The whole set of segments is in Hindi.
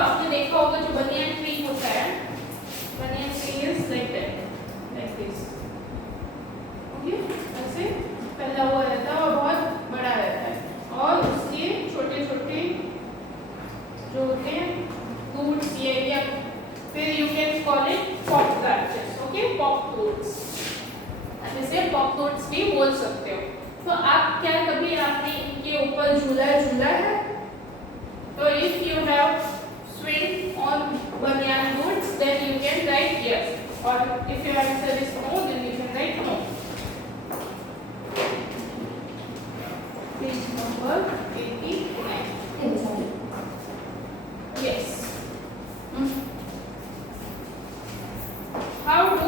आपने देखा होगा जो बनियन ट्री होता है, banyan tree is like that, like this, okay, ऐसे फैला हुआ रहता है और बहुत बड़ा रहता है और उसके छोटे छोटे जो होते हैं रूट्स या फिर you can call it pop branches, okay, pop roots, आप इसे पॉप रूट्स भी बोल सकते हो। तो आप क्या कभी आपने इनके ऊपर झूला है? तो if you have swing on banyan roots, then you can write yes, or if your answer is no, then you can write no. Page number 89. Yes. How do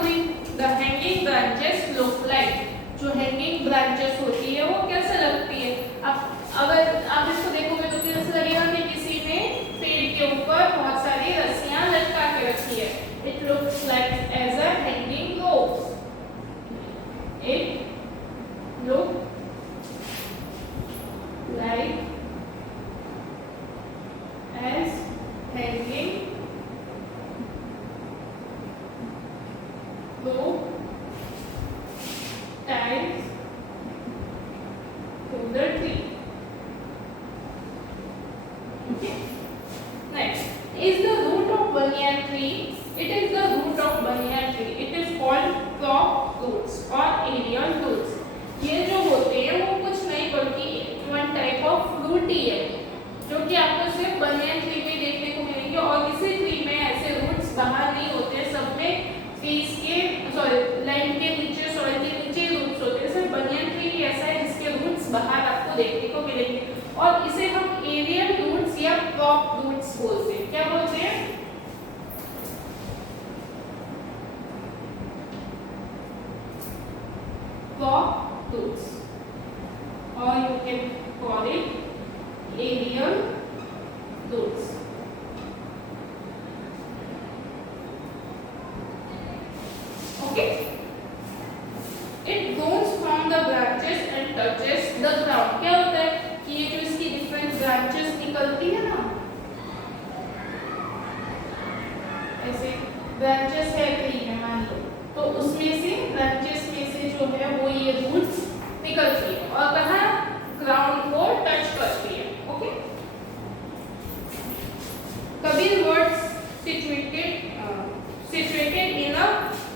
the hanging branches look like? जो hanging branches होती है वो कैसे लगती है? अब अगर आप इसको देखोगे तो कैसे लगेगा कि किसी ने पेड़ के ऊपर बहुत सारी रस्सियां लटका के रखी है। It looks like as a hanging rope. It looks like as hanging rope tied to the tree. Okay. Next is the root of banyan tree. It is the root of banyan tree. It is called prop roots or aerial roots. ये जो होते हैं वो कुछ नहीं बल्कि one type of root ही है जो कि आपको सिर्फ banyan tree में देखने को मिलेंगे और किसी ट्री में ऐसे roots बाहर नहीं होते, सब में trees के लाइन के नीचे सॉइल के नीचे roots होते हैं। सिर्फ banyan tree ही ऐसा है जिसके roots बाहर आपको देखने को मिलेंगे और इसे हम एरियल रूट्स या प्रॉप रूट्स बोलते हैं। क्या बोलते हैं? प्रॉप रूट्स, और you can call it aerial roots. Okay, it grows from the branches and touches the ground. क्या होता है कि ये जो इसकी डिफरेंट ब्रांचेस निकलती है ना, ऐसे ब्रांचेस है ट्री में मान लो, तो उसमें से ब्रांचेस में से जो है वो ये रूट्स निकलती है और कहाँ ग्राउंड को टच करती है। Okay, Kabir words situated in a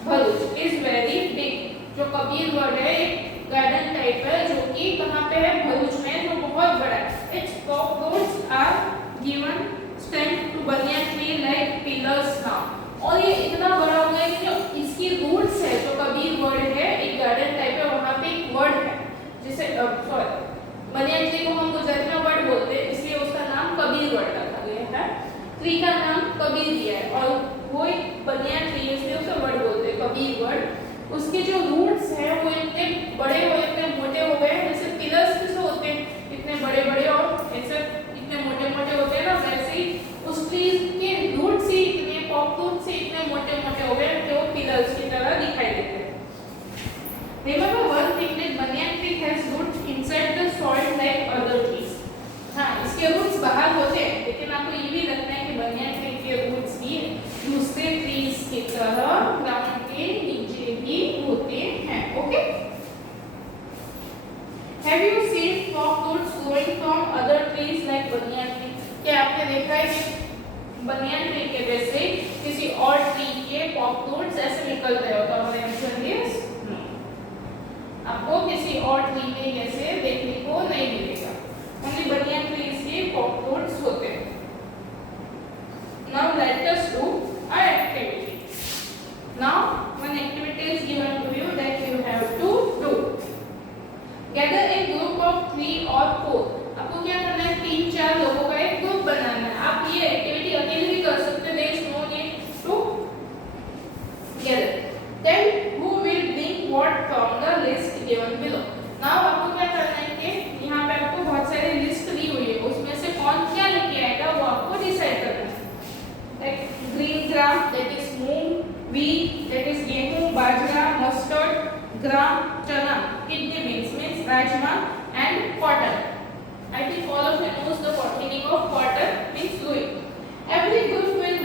Bharuch is very big. जो कबीर वर्ड है एक गार्डन टाइप है जो कि कहाँ पे है? भरूच में, जो बहुत बड़ा है। Its top roots are given strength to banyan tree like pillars now. और ये इतना बड़ा हो गया कि जो इसकी रूट्स है, जो कबीर वर्ड है एक गार्डन टाइप है, वहाँ पे एक वर्ड है जिसे banyan tree को हम गुजराती में वर्ड बोलते हैं, इसलिए उसका नाम कबीर वर्ड रखा गया है। ट्री का नाम कबीर दिया है और वो एक banyan tree इसलिए उसे वर्ड बोलते हैं, कबीर वर्ड। उसके जो रूट्स हैं वो इतने बड़े और इतने मोटे हो गए, जैसे पिलर्स किसे होते हैं इतने बड़े बड़े और ऐसे इतने मोटे मोटे होते हैं ना, वैसे ही उस ट्री के रूट्स ही इतने पॉप रूट्स से इतने मोटे मोटे हो गए कि वो पिलर्स की तरह दिखाई देते हैं। Remember one thing that banyan tree has roots inside the soil like other trees. हाँ, इसके रूट्स बाहर होते हैं, लेकिन आपको ये भी रखना है कि banyan tree के रूट्स भी दूसरे ट्रीज की तरह ग्राउंड के नीचे भी होते हैं। Okay, Have you seen pop roots growing from other trees like banyan tree? क्या आपने देखा है कि banyan tree के जैसे किसी और ट्री के पॉप रूट्स ऐसे निकल रहे हो? तो हमारे आंसर यस, आपको किसी और ट्री में जैसे देखने को नहीं मिलेगा, ओनली banyan trees के पॉप रूट्स होते हैं। Now let us do our activity. Now one activity is given to you that you have to do. Gather a group of 3 or 4. आपको क्या करना है? 3-4 लोगों का एक ग्रुप बनाना है। आप ये एक्टिविटी अकेले भी कर सकते हो, there is no need to gather. Then who will bring what from the list given below. Now आपको क्या करना है कि यहाँ पे आपको बहुत सारी लिस्ट दी हुई है, उसमें से कौन क्या लेके आएगा वो आपको डिसाइड करना है। Like green gram, that is moong, wheat, that is गेहूं, बाजरा, mustard, gram, चना, kidney beans means rajma, and cotton. I think all of you knows the meaning of cotton means ruin. Every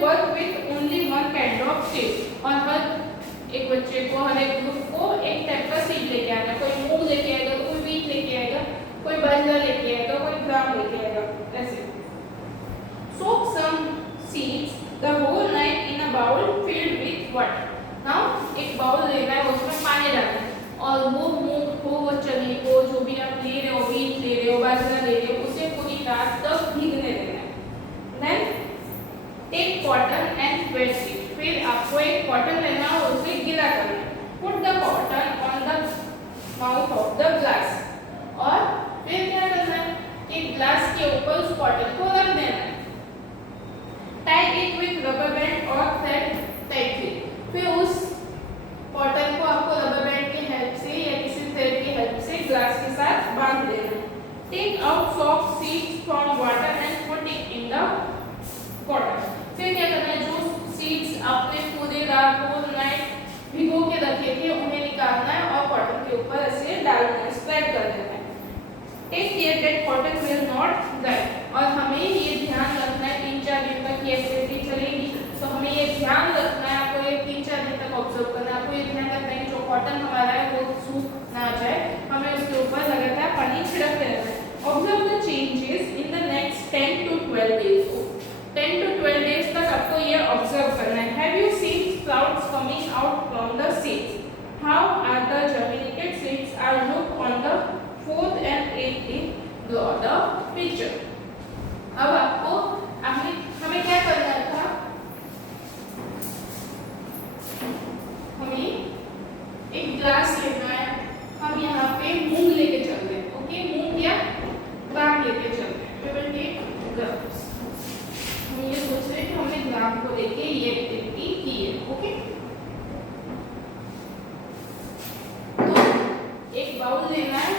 work with only one kind of seed, और हर एक बच्चे को, हर एक ग्रुप को एक टाइप का सीड लेके आना, कोई मूंग लेके आएगा, कोई वीट लेके आएगा, कोई बाजरा लेके आएगा, कोई ग्राम लेके आएगा, ऐसे। Soak some seeds the whole night in a bowl filled with water. Now एक बाउल लेना है, उसमें पानी डालना है, और वो मूंग को, वो चने को, जो भी आप ले रहे हो, वीट ले रहे हो, बाजरा ले रहे हो, उसे पूरी रात तक भीगने देना है। Then take cotton and wet it. फिर आपको एक कॉटन लेना है और उसे गीला करना है। Put the cotton on the mouth of the glass. और फिर क्या करना है कि ग्लास के ऊपर उस कॉटन को रख देना है। Tie it with rubber band or thread tightly. फिर उस कॉटन को आपको रबर बैंड की हेल्प से या किसी थ्रेड की हेल्प से ग्लास के साथ बांध देना है। Take out soft seeds from water and put it in the cotton. फिर क्या करना है, जो सीड्स आपने पूरे रात होल नाइट भिगो के रखे थे उन्हें निकालना है और कॉटन के ऊपर ऐसे डालना है, स्प्रेड कर देना है। Take care that cotton will not dry, और हमें ये ध्यान रखना है 3-4 दिन तक ये एक्टिविटी चलेगी, तो हमें ये ध्यान रखना है, आपको ये 3-4 दिन तक ऑब्जर्व करना है, आपको ये ध्यान रखना है कि जो कॉटन हमारा है वो सूख ना जाए, हमें उसके ऊपर लगातार पानी छिड़कते रहना है। Observe the changes in the next 10 to 12 days। 10 to 12 days तक आपको ये ऑब्जर्व करना है। Have you seen sprouts coming out from the seeds? How are the germinated seeds are looked on the 4th and 8th day? Draw the picture. अब आपको हमें क्या करना था, हमें एक ग्लास लेना है, हम यहाँ पे मूंग लेके चलते हैं, ओके, मूंग या ग्राम लेके चलते हैं। We will take grams. हम ये सोच रहे हैं कि हमने ग्राम को लेके ये एक्टिविटी की है, ओके। तो एक बाउल लेना है,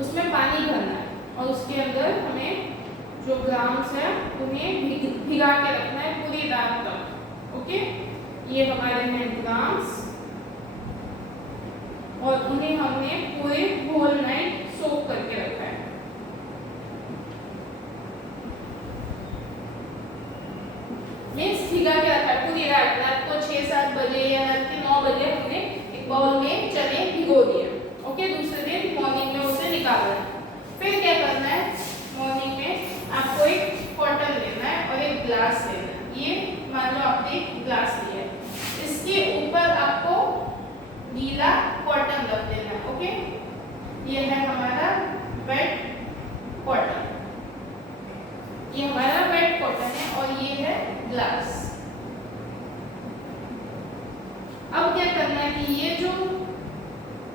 उसमें पानी भरना है, और उसके अंदर हमें जो ग्राम्स है उन्हें भिगा के रखना है पूरी रात तक, ओके। ये हमारे हैं ग्राम्स, और उन्हें हमने पूरे होल नाइट सोक करके रखा है। मीन्स भिगा के रखा है पूरी रात, रात को 6-7 बजे या रात के 9 बजे हमने एक बाउल में चने भिगो दिए, ओके। दूसरे दिन मॉर्निंग में उसे निकालना है। फिर क्या करना है, मॉर्निंग में आपको एक कॉटन लेना है और एक ग्लास लेना है। ये मान लो आपने एक ग्लास लिया है, इसके ऊपर आपको गीला कॉटन रख देना है, ओके। ये है हमारा वेट कॉटन, ये हमारा वेट कॉटन है, और ये है ग्लास। अब क्या करना है कि ये जो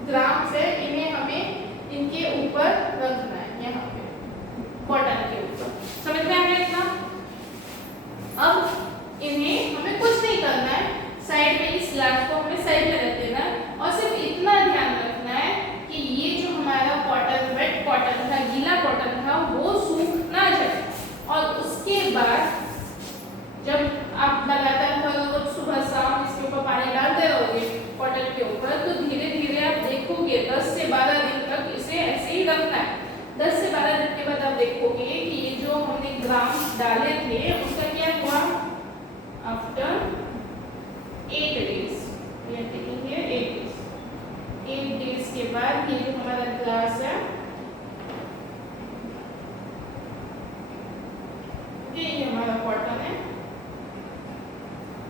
ग्राम्स है इन्हें हमें इनके ऊपर रखना है, यहाँ पे कॉटन के ऊपर। समझ में आ गया इतना? अब इन्हें हमें कुछ नहीं करना है, साइड में इस ग्लास को हमें साइड में रख देना है, और सिर्फ इतना ध्यान रखना है कि ये जो हमारा कॉटन, वेट कॉटन था, गीला कॉटन था, वो सूख ना जाए। और उसके बाद जब आप लगातार हर रोज सुबह शाम इसके ऊपर पानी डालते रहोगे कॉटन के ऊपर, तो धीरे धीरे आप देखोगे 10 से 12 दिन तक इसे ऐसे ही रखना है। 10 से 12 दिन के बाद आप देखोगे कि ये जो हमने ग्राम डाले थे उसका क्या हुआ। After 8 days, we are taking here 8 days. 8 days के बाद ये जो हमारा ग्लास है, ये हमारा कॉटन है,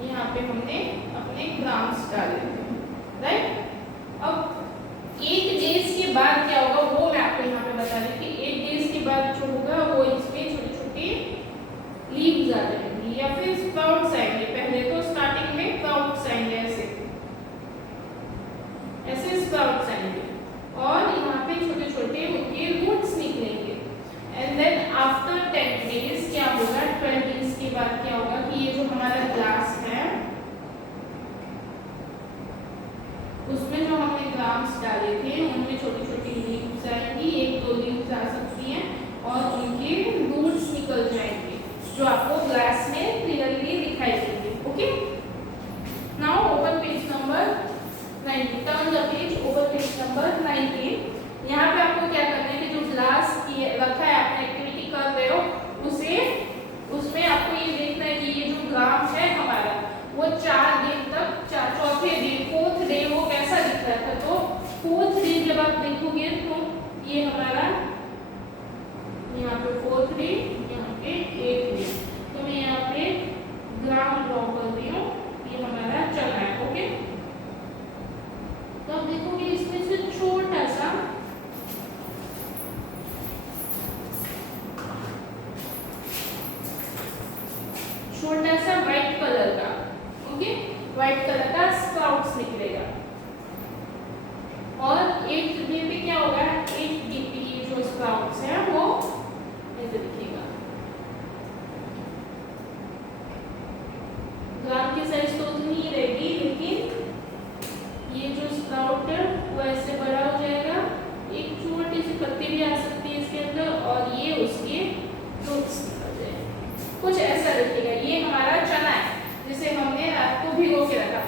यहाँ पे हमने अपने ग्राम्स डाले थे, राइट। अब 8 डेज के बाद क्या होगा वो मैं आपको यहाँ पे बता रही थी। 8 डेज के बाद जो होगा वो इसमें छोटे छोटे लीव्स आ जाएंगी या फिर स्प्राउट्स आएंगे। पहले तो स्टार्टिंग में स्प्राउट्स आएंगे, ऐसे स्प्राउट्स आएंगे, और यहाँ पे छोटे छोटे उनके रूट्स निकलेंगे। एंड देन आफ्टर 10 डेज क्या होगा, 12 डेज के बाद क्या होगा कि ये जो हमारा ग्लास है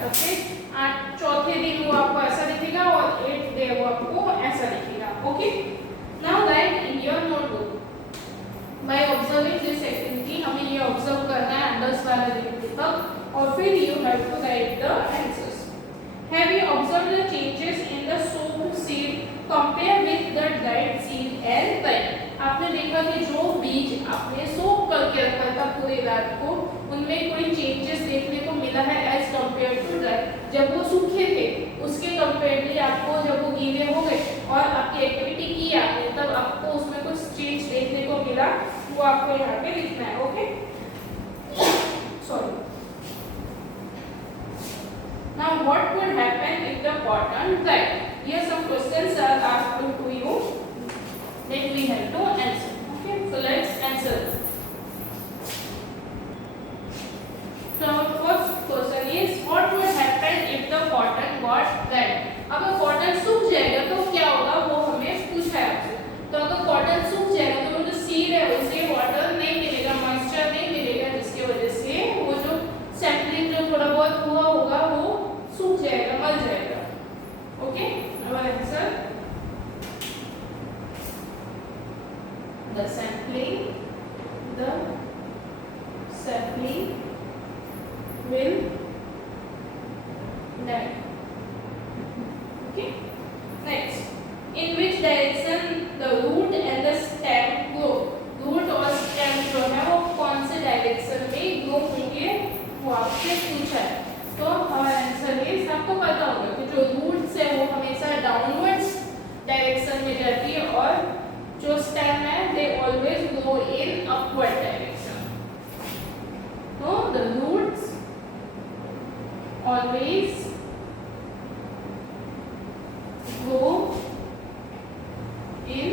ओके, चौथे दिन वो आपको ऐसा दिखेगा और 8th डे वो आपको ऐसा दिखेगा। Okay, now right in your notebook by observing this activity. हमें ये ऑब्जर्व करना है 10 वाले दिन तक और फिर you have to write the answers. Have you observe the changes in the soaked seed compare with the dried seed and dried. आपने देखा कि जो बीज आपने सोक करके रखा था पूरी रात को, उनमें कोई चेंजेस देखने को मिला है एज कंपेयर टू ड्राई। जब वो सूखे थे उसके कंपेयरली आपको जब वो गीले हो गए और आपकी एक्टिविटी की आपने, तब आपको उसमें कुछ चेंज देखने को मिला, वो आपको यहाँ पे लिखना है। Okay, sorry. Now what would happen if the cotton dried? Here some questions are asked to you that we have to answer. Okay, so let's answer. So first question is what would happen if the cotton got dried? अगर कॉटन सूख जाएगा तो क्या होगा, वो हमें पूछा है आपसे। तो अगर कॉटन सूख जाएगा तो वो जो सीड है उसे वाटर नहीं मिलेगा, मॉइस्चर नहीं मिलेगा, जिसकी वजह से वो जो सैंपलिंग जो थोड़ा बहुत हुआ होगा वो सूख जाएगा, मर जाएगा। Okay, our answer the sapling will die. Okay, next, in which direction the root and the stem grow? Root और स्टेम जो है वो कौन से डायरेक्शन में ग्रो होंगे, वो आपसे पूछा है। तो हमारा आंसर इज, आपको पता होगा कि जो रूट्स है वो हमेशा डाउनवर्ड्स डायरेक्शन में जाती है और जो स्टेम है they always grow in upward direction. तो the roots always grow in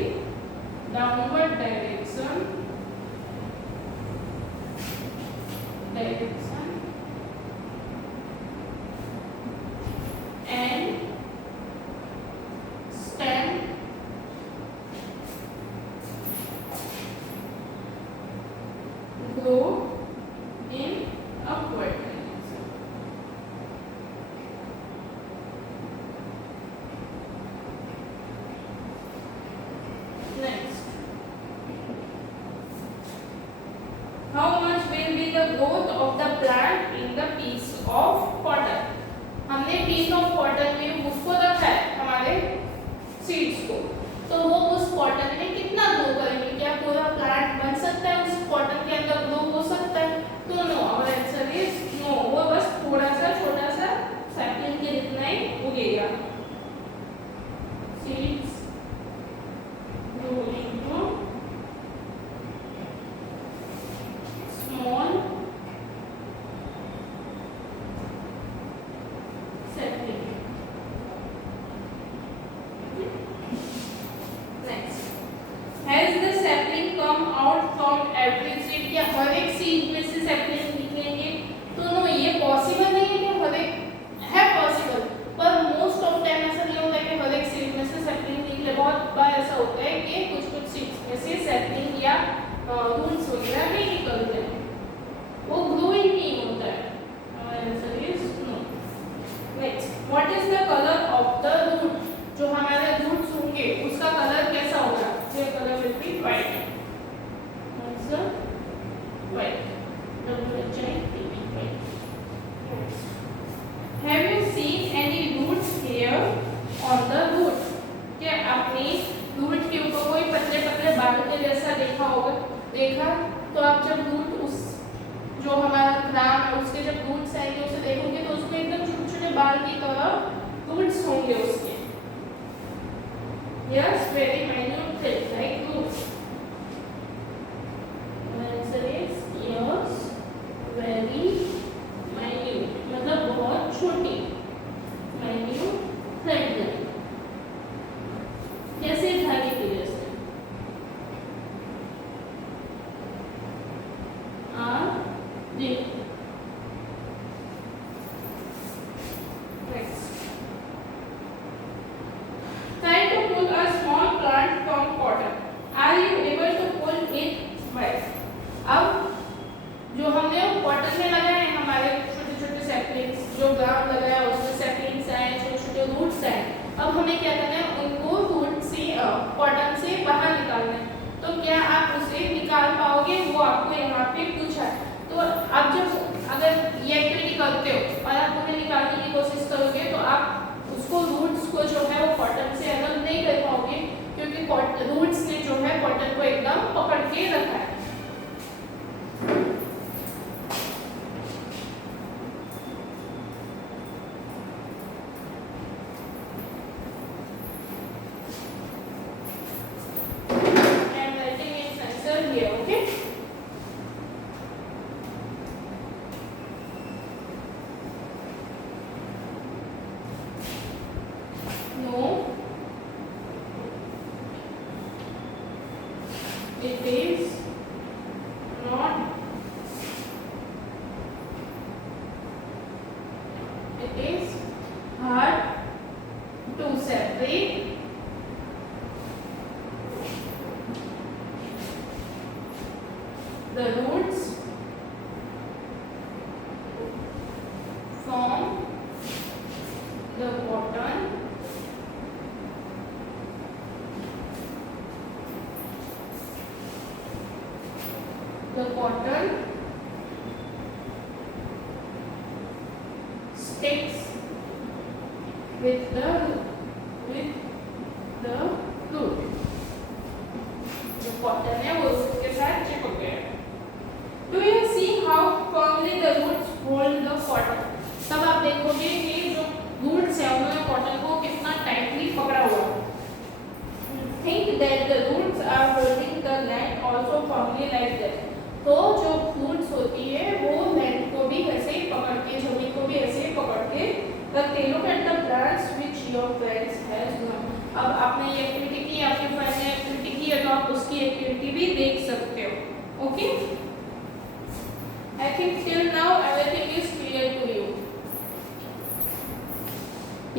downward direction and stem grow in upward direction. Next, how much will be the growth of the plant in the piece of cotton? हमने piece of cotton में उसको रखा है हमारे seeds को, तो वो उस cotton में कितना ग्रो करेंगे? क्या पूरा प्लांट बन सकता है उस cotton के अंदर ग्रो हो सकता है? तो no, our answer is no, वो बस थोड़ा सा छोटा सा सैपलिंग के जितना ही उगेगा। seeds grow into small sapling. Next, has the sapling come out from every seed? क्या हर एक सीड में से sapling निकलेंगे? तो नो, ये पॉसिबल नहीं है कि हर एक है पॉसिबल, पर मोस्ट ऑफ टाइम ऐसा नहीं होता कि हर एक सीड में से sapling निकले। बहुत बार ऐसा होता है कि कुछ सीड्स में से sapling या रूट्स वगैरह नहीं निकलते, वो ग्रो ही नहीं होता है। Answer is no. Next, what is the colour of the root? जो हमारे रूट्स होंगे उसका कलर कैसा होगा? Their colour will be white. Answer white, WHITE, white. Have you seen any roots here on the root? क्या आपने रूट के ऊपर कोई पतले पतले बाल के जैसा देखा होगा? देखा तो आप जब रूट उस जो हमारा ग्राम है उसके जब रूट्स आएंगे उसे देखोगे तो उसमें एकदम छोटे छोटे बाल की तरह रूट्स होंगे उसके। Yes, very minute thing like roots. Answer is yes, very minute, मतलब बहुत छोटी, माइन्यूट थ्रेड लाइक, कैसे धागे की जैसे। Next, try to pull a small plant from cotton. को जो है वो कॉटन से अलग नहीं कर पाओगे, क्योंकि रूट्स ने जो है कॉटन को एकदम पकड़ के रखा है। It is not, it is hard to separate the roots from the cotton sticks with the root। जो कॉटन है वो root के साथ चिपक गया। Do you see how firmly the roots hold the cotton? तब आप देखोगे कि जो roots है उन्होंने कॉटन को कितना टाइटली पकड़ा हुआ है। Think that the roots are holding the land also firmly like that। तो जो roots होती है वो land को भी ऐसे ही पकड़ के, जमीन को भी ऐसे ही पकड़ के रखते हैं। Look at the plants which your friends has done। अब आपने ये एक्टिविटी की, आपके फ्रेंड ने एक्टिविटी की है, तो आप उसकी एक्टिविटी भी देख सकते हो। Okay, I think